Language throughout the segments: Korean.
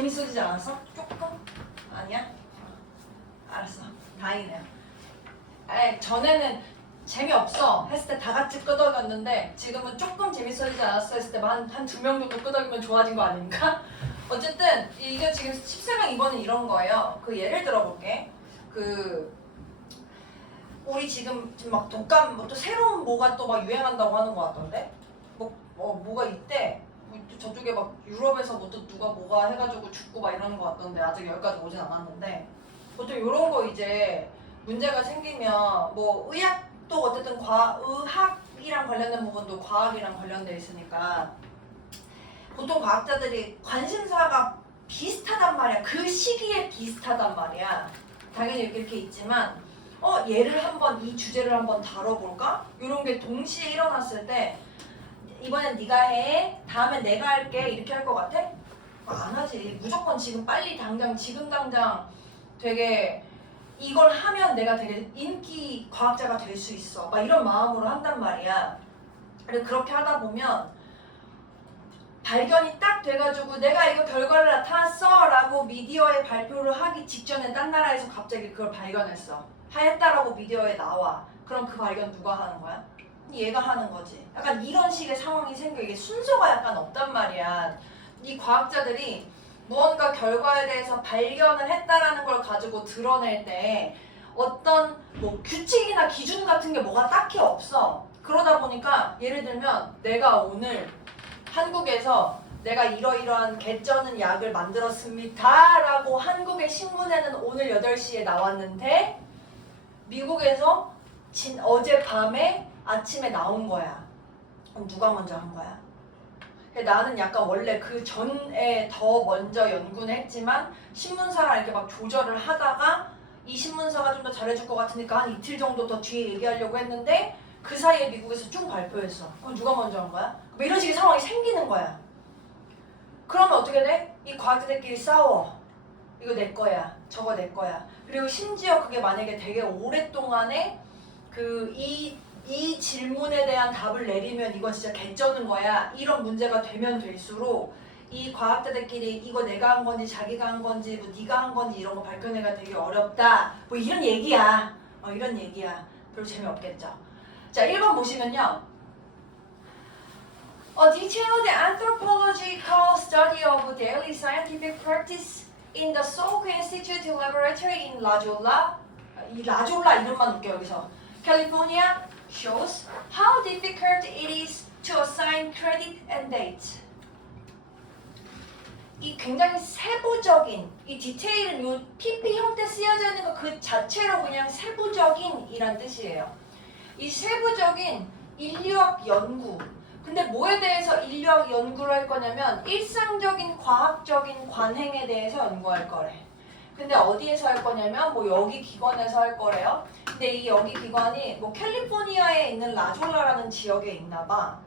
재밌어지지 않았어? 조금? 아니야? 알았어. 다행이네요. 전에는 재미없어 했을 때 다 같이 끄덕였는데 지금은 조금 재밌어지지 않았어 했을 때 한 두 명 정도 끄덕이면 좋아진 거 아닙니까? 어쨌든 이게 지금 14강 2번은 이런 거예요. 그 예를 들어볼게. 우리 지금 막 독감 뭐 또 새로운 뭐가 또 막 유행한다고 하는 거 같던데? 뭐가 있대. 또 저쪽에 막 유럽에서 뭐 또 누가 뭐가 해가지고 죽고 막 이러는 거 같던데 아직 여기까지 오진 않았는데 보통 이런 거 이제 문제가 생기면 뭐 의학도 어쨌든 의학이랑 관련된 부분도 과학이랑 관련돼 있으니까 보통 과학자들이 관심사가 비슷하단 말이야. 그 시기에 비슷하단 말이야. 당연히 이렇게 있지만 얘를 한번 이 주제를 한번 다뤄볼까? 이런 게 동시에 일어났을 때 이번엔 네가 해, 다음엔 내가 할게 이렇게 할 것 같아? 안 하지. 무조건 지금 빨리 당장 지금 당장 되게 이걸 하면 내가 되게 인기 과학자가 될 수 있어. 막 이런 마음으로 한단 말이야. 그리고 그렇게 하다 보면 발견이 딱 돼가지고 내가 이거 결과를 나타났어 라고 미디어에 발표를 하기 직전에 딴 나라에서 갑자기 그걸 발견했어. 하였다라고 미디어에 나와. 그럼 그 발견 누가 하는 거야? 얘가 하는 거지. 약간 이런 식의 상황이 생겨. 이게 순서가 약간 없단 말이야. 이 과학자들이 무언가 결과에 대해서 발견을 했다라는 걸 가지고 드러낼 때 어떤 뭐 규칙이나 기준 같은 게 뭐가 딱히 없어. 그러다 보니까 예를 들면 내가 오늘 한국에서 내가 이러이러한 개쩌는 약을 만들었습니다 라고 한국의 신문에는 오늘 8시에 나왔는데 미국에서 어젯밤에 아침에 나온 거야. 그럼 누가 먼저 한 거야? 나는 약간 원래 그 전에 더 먼저 연구는 했지만 신문사랑 이렇게 막 조절을 하다가 이 신문사가 좀 더 잘해줄 것 같으니까 한 이틀 정도 더 뒤에 얘기하려고 했는데 그 사이에 미국에서 쭉 발표했어. 그럼 누가 먼저 한 거야? 뭐 이런 식의 상황이 생기는 거야. 그러면 어떻게 돼? 이 과학자들끼리 싸워. 이거 내 거야. 저거 내 거야. 그리고 심지어 그게 만약에 되게 오랫동안에 이 질문에 대한 답을 내리면 이건 진짜 개쩌는 거야. 이런 문제가 되면 될수록 이 과학자들끼리 이거 내가 한 건지 자기가 한 건지 뭐 네가 한 건지 이런 거 밝혀내가 되게 어렵다. 뭐 이런 얘기야. 이런 얘기야. 별로 재미없겠죠. 자, 1번 보시면요. A detailed anthropological study of daily scientific practice in the Salk Institute Laboratory in La Jolla, 이 라졸라 이름만 웃겨 여기서, California shows how difficult it is to assign credit and date. 이 굉장히 세부적인 이 디테일은 이 PP 형태 쓰여져 있는 거 그 자체로 그냥 세부적인 이란 뜻이에요. 이 세부적인 인류학 연구. 근데 뭐에 대해서 인류학 연구를 할 거냐면 일상적인 과학적인 관행에 대해서 연구할 거래. 근데 어디에서 할 거냐면 뭐 여기 기관에서 할 거래요. 근데 이 여기 기관이 뭐 캘리포니아에 있는 라졸라라는 지역에 있나 봐.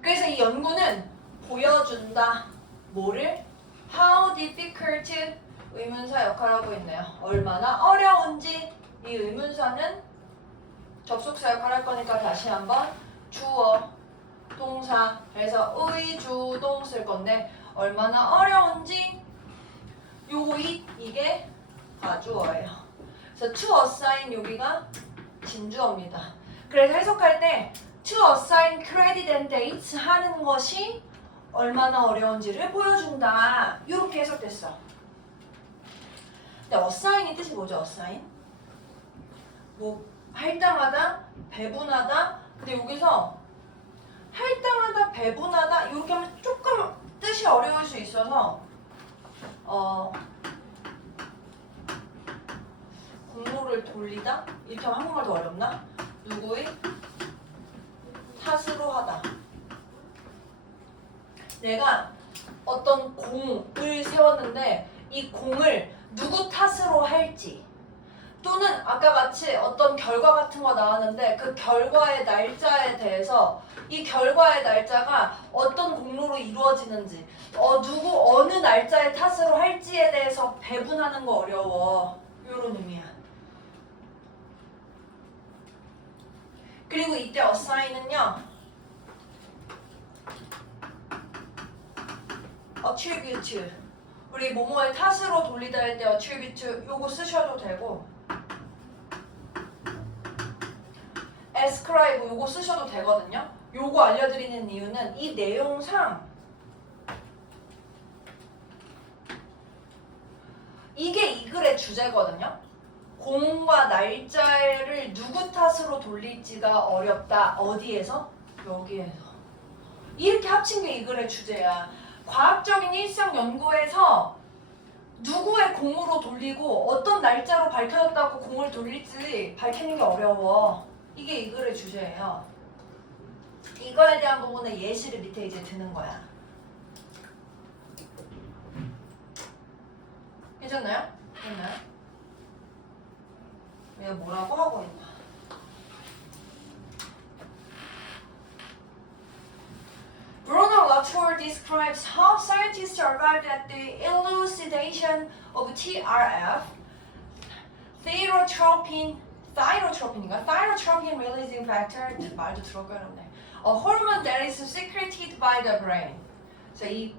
그래서 이 연구는 보여준다. 뭐를? How difficult 의문사 역할을 하고 있네요. 얼마나 어려운지. 이 의문사는 접속사 역할을 할 거니까 다시 한번 주어, 동사, 그래서 의주동 쓸 건데 얼마나 어려운지 요거 이게 가주어예요. 그래서 to assign 여기가 진주어입니다. 그래서 해석할 때 to assign credit and dates 하는 것이 얼마나 어려운지를 보여준다. 이렇게 해석됐어. 근데 assign이 뜻이 뭐죠? assign? 뭐 할당하다, 배분하다. 근데 여기서 할당하다, 배분하다 이렇게 하면 조금 뜻이 어려울 수 있어서 공로를 돌리다? 이렇게 하면 한국말 더 어렵나? 누구의 탓으로 하다. 내가 어떤 공을 세웠는데 이 공을 누구 탓으로 할지 또는 아까 같이 어떤 결과 같은 거 나왔는데 그 결과의 날짜에 대해서 이 결과의 날짜가 어떤 공로로 이루어지는지 누구 어느 날짜의 탓으로 할지에 대해서 배분하는 거 어려워. 이런 의미야. 그리고 이때 assign은요 attribute. 우리 뭐뭐의 탓으로 돌리다 할 때 attribute 요거 쓰셔도 되고 ascribe 요거 쓰셔도 되거든요. 요거 알려드리는 이유는 이 내용상 이게 이 글의 주제거든요. 공과 날짜를 누구 탓으로 돌릴지가 어렵다. 어디에서? 여기에서. 이렇게 합친 게 이 글의 주제야. 과학적인 일상 연구에서 누구의 공으로 돌리고 어떤 날짜로 밝혀졌다고 공을 돌릴지 밝히는 게 어려워. 이게 이 글의 주제예요. 이거에 대한 부분의 예시를 밑에 이제 드는 거야. 괜찮나요? 됐나요? 얘가 뭐라고 하고 있나? Bruno Latour describes how scientists arrived at the elucidation of TRF, thyrotropin releasing factor, 말도 들어가 어렵네. A hormone that is secreted by the brain. 그래서 이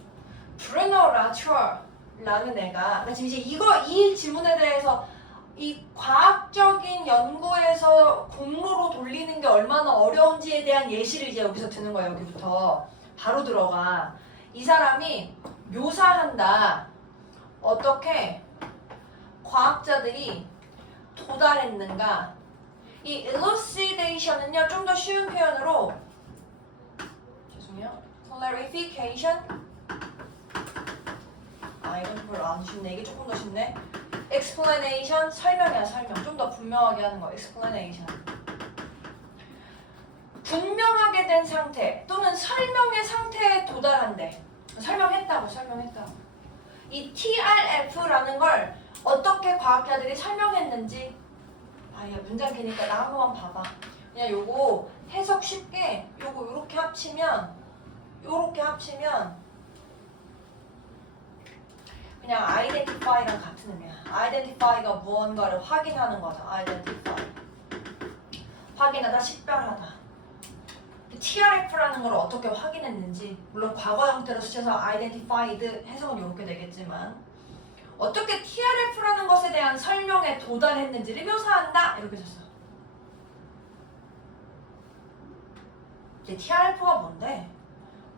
브루노 라투어라는 애가, 그러니까 이제 이 질문에 대해서 이 과학적인 연구에서 공로로 돌리는 게 얼마나 어려운지에 대한 예시를 이제 여기서 드는 거예요. 여기부터 바로 들어가. 이 사람이 묘사한다. 어떻게 과학자들이 도달했는가. 이 elucidation은요, 좀 더 쉬운 표현으로, 죄송해요, clarification. 이건 별로 안 쉽네. 이게 조금 더 쉽네. explanation, 설명이야, 설명. 좀 더 분명하게 하는 거. explanation. 분명하게 된 상태 또는 설명의 상태에 도달한대. 설명했다고. 이 TRF라는 걸 어떻게 과학자들이 설명했는지, 얘 문장 기니까 나 한 번만 봐봐. 그냥 요거 해석 쉽게 요거 요렇게 합치면 그냥 identify랑 같은 의미야. identify가 무언가를 확인하는 거죠. identify. 확인하다, 식별하다. TRF라는 걸 어떻게 확인했는지, 물론 과거 형태로 쓰셔서 identified 해석은 이렇게 되겠지만, 어떻게 TRF라는 것에 대한 설명에 도달했는지를 묘사한다 이렇게 썼어. 이제 TRF가 뭔데?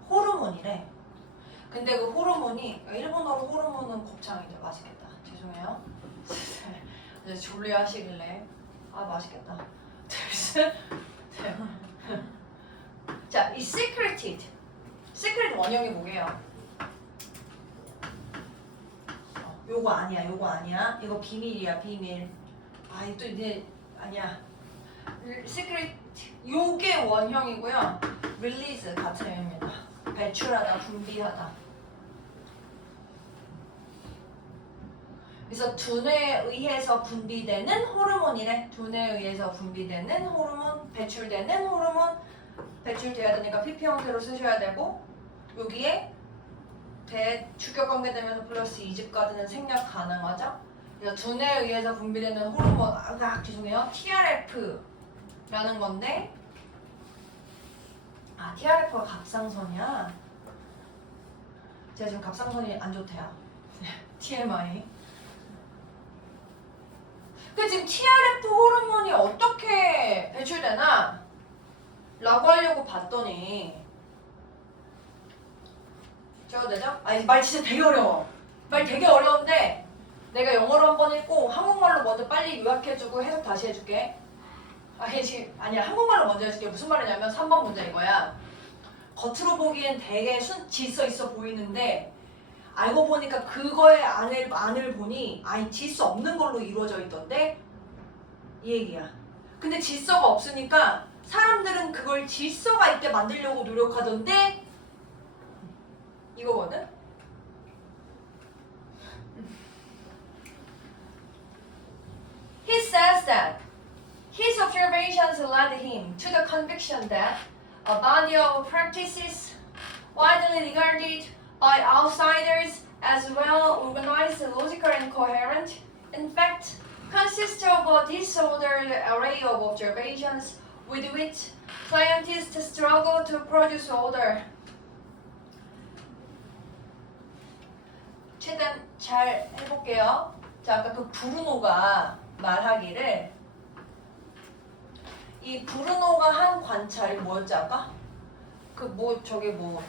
호르몬이래. 근데 그 호르몬이, 일본어로 호르몬은 곱창이죠. 맛있겠다. 죄송해요. 이제 졸려 하시길래 맛있겠다. 자, 이 secreted 원형이 뭐게요? 요거 아니야. 이거 비밀이야, 비밀. 또 이제 아니야. secret 요게 원형이고요. release 같은 의미입니다. 배출하다, 분비하다. 그래서 두뇌에 의해서 분비되는 호르몬이래. 두뇌에 의해서 분비되는 호르몬, 배출되는 호르몬. 배출돼야 되니까 PP 형태로 쓰셔야 되고, 여기에 주격 관계되면 플러스 2즈까지는 생략 가능하죠? 그래서 두뇌에 의해서 분비되는 호르몬, 죄송해요. TRF라는 건데, TRF가 갑상선이야. 제가 지금 갑상선이 안 좋대요. TMI. 그 지금 TRF 호르몬이 어떻게 배출되나? 라고 하려고 봤더니, 적어도 되죠? 말 진짜 되게 어려워. 말 되게 어려운데 내가 영어로 한번 읽고 한국말로 먼저 빨리 요약해주고 해석 다시 해줄게. 한국말로 먼저 해줄게. 무슨 말이냐면 3번 문제 이거야. 겉으로 보기엔 되게 질서 있어 보이는데 알고 보니까 그거의 안을 보니 질서 없는 걸로 이루어져 있던데, 이 얘기야. 근데 질서가 없으니까 사람들은 그걸 질서가 있게 만들려고 노력하던데, 이거거든? He says that his observations led him to the conviction that a body of practices widely regarded by outsiders as well organized, logical, and coherent, in fact, consists of a disordered array of observations with which scientists struggle to produce order. 최대한 잘 해볼게요. 자, 아까 그 브루노가 말하기를 이 브루노가 한 관찰이 뭐였지 아까? 그 뭐 저기 뭐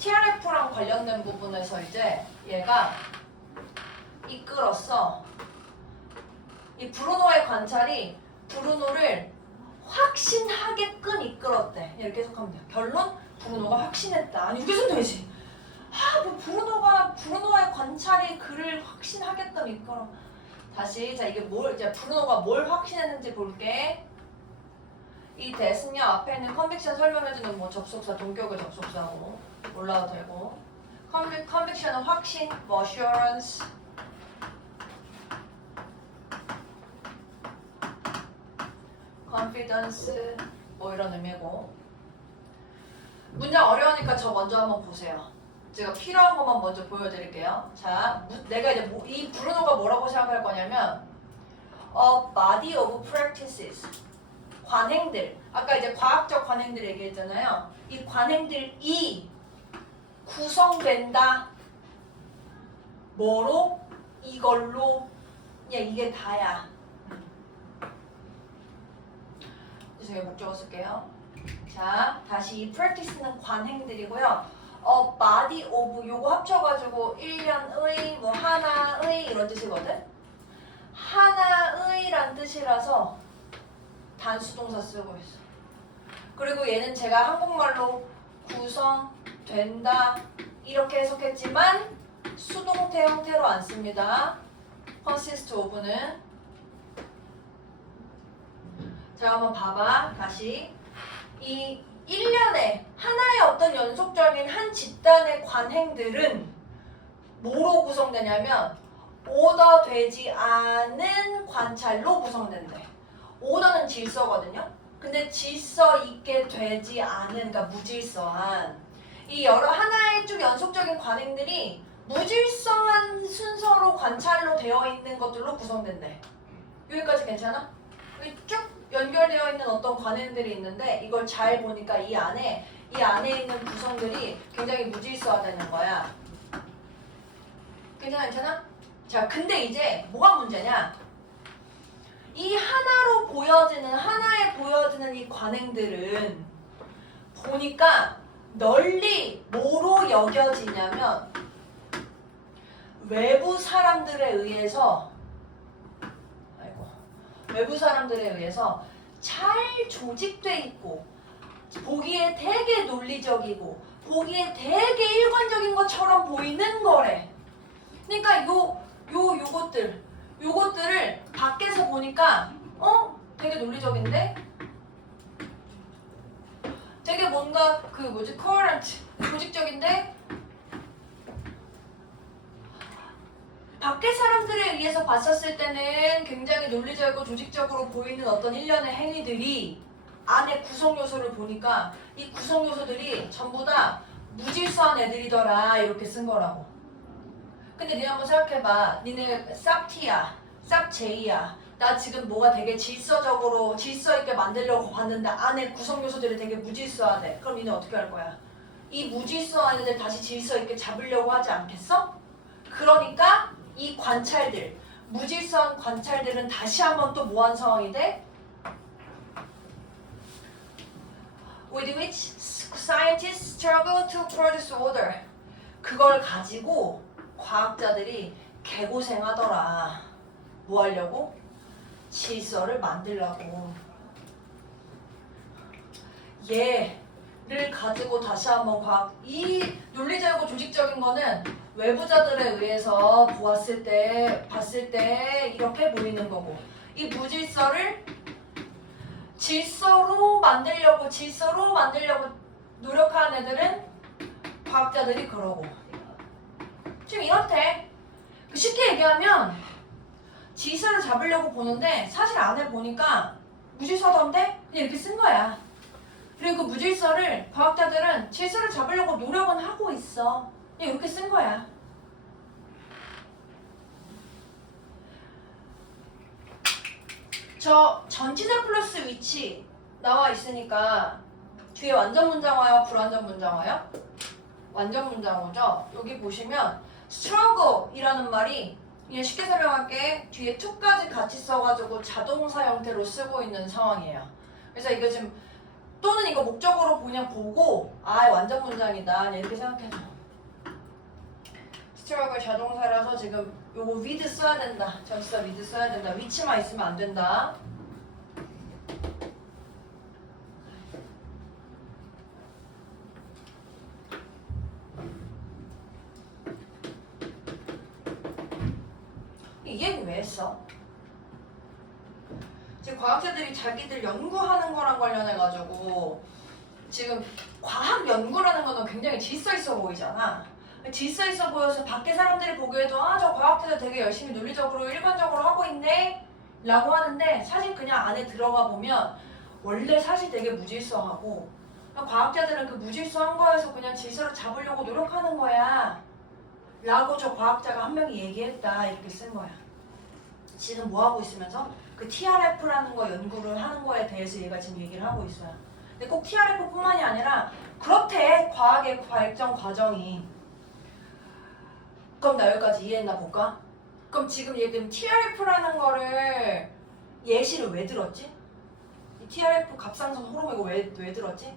TRF랑 관련된 부분에서 이제 얘가 이끌었어. 이 브루노의 관찰이 브루노를 확신하게끔 이끌었대. 이렇게 해석하면 돼요. 결론 브루노가 확신했다. 아니 이렇게 쓰면 되지. 뭐 브루노의 관찰이 그를 확신하게끔 이끌어. 다시 자 이게 뭘 이제 브루노가 뭘 확신했는지 볼게. 이 대승요 앞에 있는 컨빅션 설명해주는 뭐 접속사 동격의 접속사고 올라도 되고 컨빅션은 확신, 뭐 assurance, confidence 뭐 이런 의미고 문장 어려우니까 저 먼저 한번 보세요. 제가 필요한 것만 먼저 보여드릴게요. 자, 내가 이제 이 브루노가 뭐라고 생각할 거냐면 a body of practices 관행들 아까 이제 과학적 관행들 얘기했잖아요. 이 관행들이 구성된다. 뭐로? 이걸로. 그냥 이게 다야. 그래서 여기 목적어 쓸게요. 자, 다시 이 practice는 관행들이고요. body of 요거 합쳐가지고 일련의 뭐 하나의 이런 뜻이거든. 하나의란 뜻이라서 단수동사 쓰고 있어. 그리고 얘는 제가 한국말로 구성된다 이렇게 해석했지만 수동태 형태로 안 씁니다. consist of는 자 한번 봐봐. 다시 이 일련의 하나의 어떤 연속적인 한 집단의 관행들은 뭐로 구성되냐면 오더되지 않은 관찰로 구성된대. 오더는 질서거든요. 근데 질서 있게 되지 않은, 그러니까 무질서한 이 여러 하나의 쭉 연속적인 관행들이 무질서한 순서로 관찰로 되어 있는 것들로 구성된대. 여기까지 괜찮아? 쭉 연결되어 있는 어떤 관행들이 있는데 이걸 잘 보니까 이 안에 있는 구성들이 굉장히 무질서하다는 거야. 괜찮아? 자, 근데 이제 뭐가 문제냐? 이 하나에 보여지는 이 관행들은 보니까 널리 뭐로 여겨지냐면 외부 사람들에 의해서 잘 조직돼 있고 보기에 되게 논리적이고 보기에 되게 일관적인 것처럼 보이는 거래. 그러니까 요것들을 밖에서 보니까 되게 논리적인데 되게 뭔가 coherent 조직적인데 밖에 사람들에 의해서 봤었을 때는 굉장히 논리적이고 조직적으로 보이는 어떤 일련의 행위들이 안에 구성 요소를 보니까 이 구성 요소들이 전부 다 무질서한 애들이더라 이렇게 쓴 거라고. 근데 니네 한번 생각해봐. 니네 쌉T야, 쌉J야. 나 지금 뭐가 되게 질서 있게 만들려고 봤는데 안에 구성 요소들이 되게 무질서하대. 그럼 니네 어떻게 할 거야? 이 무질서한 애들 다시 질서 있게 잡으려고 하지 않겠어? 그러니까 이 관찰들, 무질서한 관찰들은 다시 한번 또 뭐한 상황이 돼? With which scientists struggle to produce order. 그걸 가지고 과학자들이 개고생하더라. 뭐 하려고? 질서를 만들려고. 얘를 가지고 다시 한번 이 논리적이고 조직적인 거는 외부자들에 의해서 봤을 때 이렇게 보이는 거고 이 무질서를 질서로 만들려고 노력하는 애들은 과학자들이 그러고 지금 이렇대. 쉽게 얘기하면 질서를 잡으려고 보는데 사실 안에 보니까 무질서던데 그냥 이렇게 쓴 거야. 그리고 그 무질서를 과학자들은 질서를 잡으려고 노력은 하고 있어. 그냥 이렇게 쓴 거야. 저 전치사 플러스 위치 나와 있으니까 뒤에 완전 문장 와요? 불완전 문장 와요? 완전 문장 오죠? 여기 보시면 struggle이라는 말이 그냥 쉽게 설명할게. 뒤에 to까지 같이 써가지고 자동사 형태로 쓰고 있는 상황이에요. 그래서 이거 지금 또는 이거 목적으로 그냥 보고 아 완전 문장이다 이렇게 생각해줘. struggle 자동사라서 지금 요거 with 써야 된다. 전치사 with 써야 된다. which만 있으면 안 된다. 이 얘기 왜 했어? 지금 과학자들이 자기들 연구하는 거랑 관련해가지고 지금 과학 연구라는 거는 굉장히 질서 있어 보이잖아. 질서 있어 보여서 밖에 사람들이 보기에도 아 저 과학자들 되게 열심히 논리적으로 일관적으로 하고 있네 라고 하는데 사실 그냥 안에 들어가 보면 원래 사실 되게 무질서하고 과학자들은 그 무질서한 거에서 그냥 질서를 잡으려고 노력하는 거야 라고 저 과학자가 한 명이 얘기했다 이렇게 쓴 거야. 지금 뭐 하고 있으면서 그 TRF라는 거 연구를 하는 거에 대해서 얘가 지금 얘기를 하고 있어요. 근데 꼭 TRF뿐만이 아니라 그렇대 과학의 발전 과정이. 그럼 나 여기까지 이해했나 볼까? 그럼 지금 얘 TRF라는 거를 예시를 왜 들었지? 이 TRF 갑상선 호르몬 이거 왜 들었지?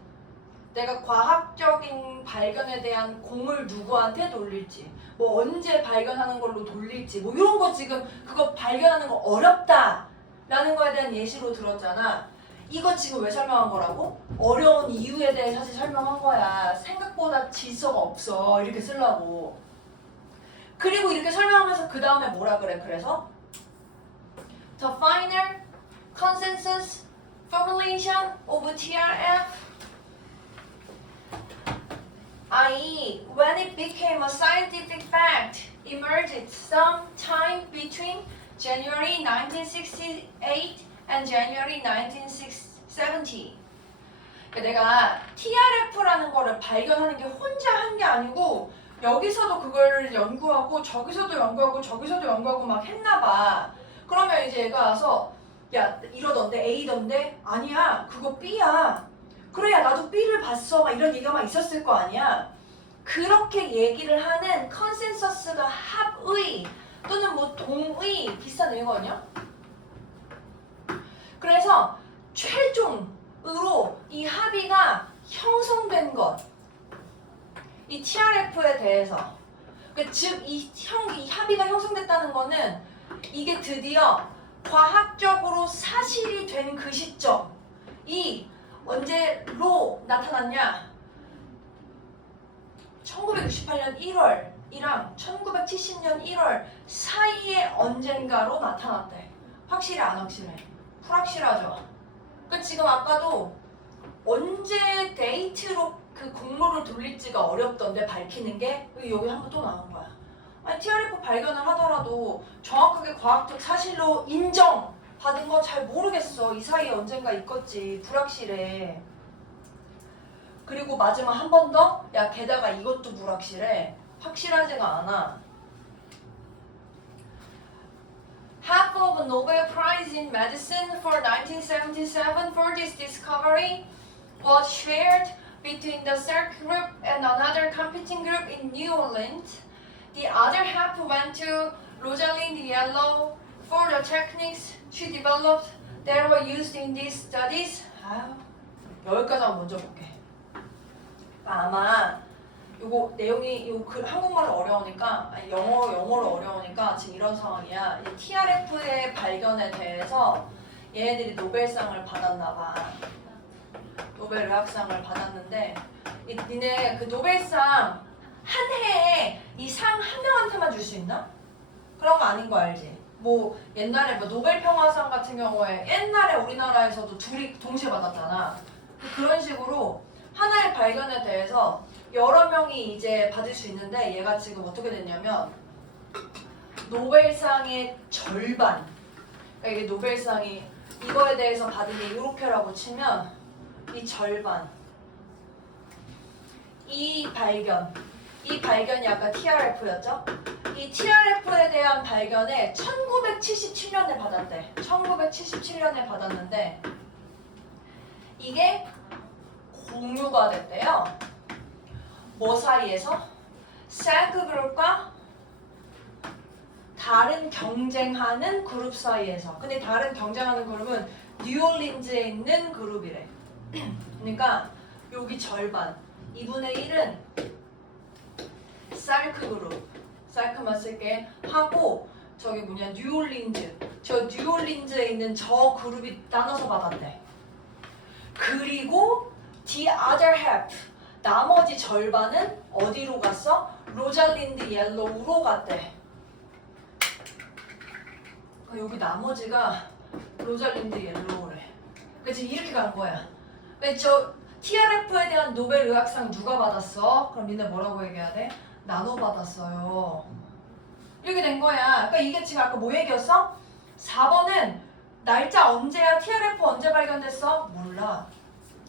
내가 과학적인 발견에 대한 공을 누구한테 돌릴지 뭐 언제 발견하는 걸로 돌릴지 뭐 이런 거 지금 그거 발견하는 거 어렵다 라는 거에 대한 예시로 들었잖아. 이거 지금 왜 설명한 거라고? 어려운 이유에 대해 사실 설명한 거야. 생각보다 질서가 없어 이렇게 쓰려고. 그리고 이렇게 설명하면서 그 다음에 뭐라 그래? 그래서 The final consensus formulation of TRF i.e. when it became a scientific fact emerged sometime between January 1968 and January 1970. 내가 TRF라는 거를 발견하는 게 혼자 한 게 아니고 여기서도 그걸 연구하고 저기서도 연구하고 저기서도 연구하고 막 했나 봐. 그러면 이제 얘가 와서 야 이러던데 A던데 아니야 그거 B야. 그래야 나도 B를 봤어 막 이런 얘기가 막 있었을 거 아니야. 그렇게 얘기를 하는 컨센서스가 합의 또는 뭐 동의 비슷한 의거든요. 그래서 최종으로 이 합의가 형성된 것, 이 TRF에 대해서 즉 이 합의가 형성됐다는 거는 이게 드디어 과학적으로 사실이 된 그 시점이 언제로 나타났냐? 1968년 1월이랑 1970년 1월 사이에 언젠가로 나타났대. 확실해 안 확실해? 불확실하죠. 그 지금 아까도 언제 데이트로 그 공로를 돌릴지가 어렵던데 밝히는 게 여기 한번 또 나온 거야. 아니 TRF 발견을 하더라도 정확하게 과학적 사실로 인정받은 거 잘 모르겠어. 이 사이에 언젠가 있겠지. 불확실해. 그리고 마지막 한 번 더. 야 게다가 이것도 불확실해. 확실하지가 않아. Half of a Nobel Prize in Medicine for 1977 for this discovery was shared between the Salk group and another competing group in New Orleans. The other half went to Rosalind Yellow for the techniques she developed that were used in these studies. 여기까지 한번 먼저 볼게. 아마 요거 내용이 요 한국말로 어려우니까 아니 영어로 어려우니까 지금 이런 상황이야. 이 TRF의 발견에 대해서 얘네들이 노벨상을 받았나 봐. 노벨 의학상을 받았는데 니네 그 노벨상 한 해에 이 상 한 명한테만 줄 수 있나? 그런 거 아닌 거 알지? 뭐 옛날에 뭐 노벨 평화상 같은 경우에 옛날에 우리나라에서도 둘이 동시에 받았잖아. 그런 식으로 하나의 발견에 대해서 여러 명이 이제 받을 수 있는데 얘가 지금 어떻게 됐냐면 노벨상의 절반. 그러니까 이게 노벨상이 이거에 대해서 받은 게 이렇게라고 치면 이 절반. 이 발견이 아까 TRF였죠? 이 TRF에 대한 발견에 1977년에 받았대. 1977년에 받았는데 이게 공유가 됐대요. 뭐 사이에서? 셀크 그룹과 다른 경쟁하는 그룹 사이에서. 근데 다른 경쟁하는 그룹은 뉴올린즈에 있는 그룹이래. 그러니까 여기 절반 2분의 1은 살크 그룹, 살크만 쓸게 하고 저기 뭐냐 뉴올린즈, 저 뉴올린즈에 있는 저 그룹이 나눠서 받았대. 그리고 the other half, 나머지 절반은 어디로 갔어? 로잘린드 옐로우로 갔대. 여기 나머지가 로잘린드 옐로우래. 그치 이렇게 간 거야. 저 TRF에 대한 노벨 의학상 누가 받았어? 그럼 니네 뭐라고 얘기해야 돼? 나눠 받았어요. 이렇게 된 거야. 그러니까 이게 지금 아까 뭐 얘기였어? 4번은 날짜 언제야? TRF 언제 발견됐어? 몰라.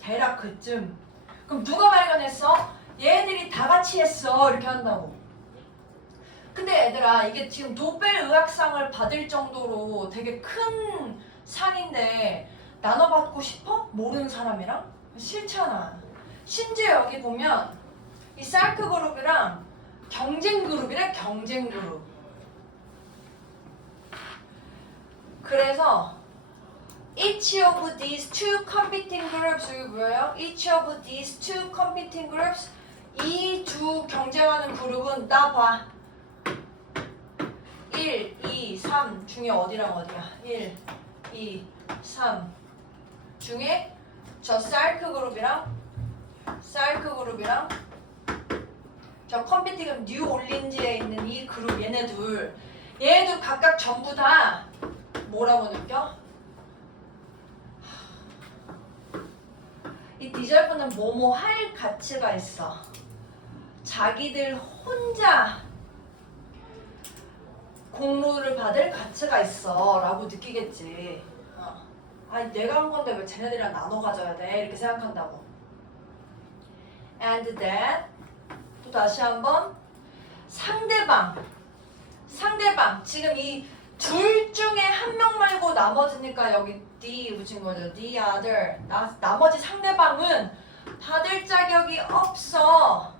대략 그쯤. 그럼 누가 발견했어? 얘들이 다 같이 했어. 이렇게 한다고. 근데 얘들아 이게 지금 노벨 의학상을 받을 정도로 되게 큰 상인데 나눠받고 싶어? 모르는 사람이랑? 싫잖아. 심지어 여기 보면 이 살크 그룹이랑 경쟁 그룹이래. 경쟁 그룹. 그래서 each of these two competing groups, 이게 뭐예요? each of these two competing groups, 이 두 경쟁하는 그룹은 나 봐. 1, 2, 3 중에 어디랑 어디야? 1, 2, 3 중에 저 살크 그룹이랑 저 컴피팅은 뉴올린즈에 있는 이 그룹 얘네들 각각 전부 다 뭐라고 느껴? 이 디절브는 뭐뭐 할 가치가 있어. 자기들 혼자 공로를 받을 가치가 있어 라고 느끼겠지. 아니 내가 한 건데 왜 쟤네들이랑 나눠 가져야 돼? 이렇게 생각한다고. And that, 또 다시 한번 상대방 지금 이 둘 중에 한 명 말고 나머지니까 여기 D 붙인 거죠. The other, 나머지 상대방은 받을 자격이 없어.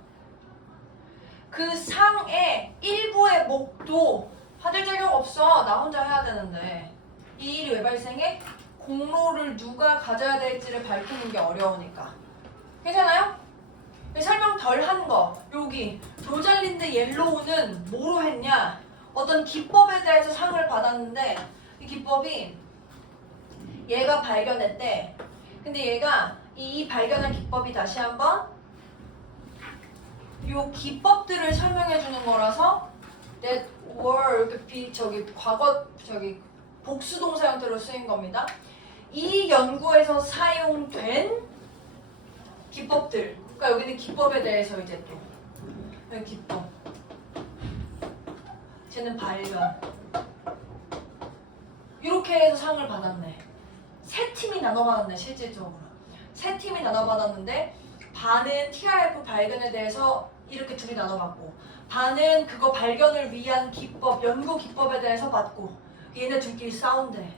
그 상의 일부의 목도 받을 자격 없어. 나 혼자 해야 되는데. 이 일이 왜 발생해? 공로를 누가 가져야 될지를 밝히는 게 어려우니까. 괜찮아요? 설명 덜 한 거. 여기 로잘린드 옐로우는 뭐로 했냐? 어떤 기법에 대해서 상을 받았는데 이 기법이 얘가 발견했대. 근데 얘가 이 발견한 기법이 다시 한번 요 기법들을 설명해 주는 거라서 that were 이렇게 과거 복수 동사 형태로 쓰인 겁니다. 이 연구에서 사용된 기법들. 그러니까 여기는 기법에 대해서 이제 또 여기 기법. 쟤는 발견. 이렇게 해서 상을 받았네. 세 팀이 나눠받았네. 실질적으로 세 팀이 나눠받았는데 반은 TRF 발견에 대해서 이렇게 둘이 나눠받고 반은 그거 발견을 위한 기법, 연구 기법에 대해서 받고 얘네 둘끼리 싸운대.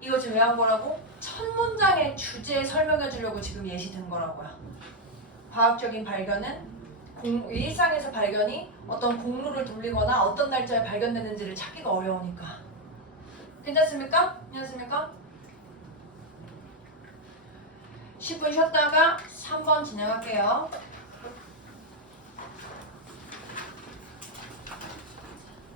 이거 지금 왜 한 거라고? 첫 문장의 주제 설명해 주려고 지금 예시든 거라고요. 과학적인 발견은 일상에서 발견이 어떤 공로를 돌리거나 어떤 날짜에 발견됐는지를 찾기가 어려우니까. 괜찮습니까? 괜찮습니까? 10분 쉬었다가 3번 진행할게요.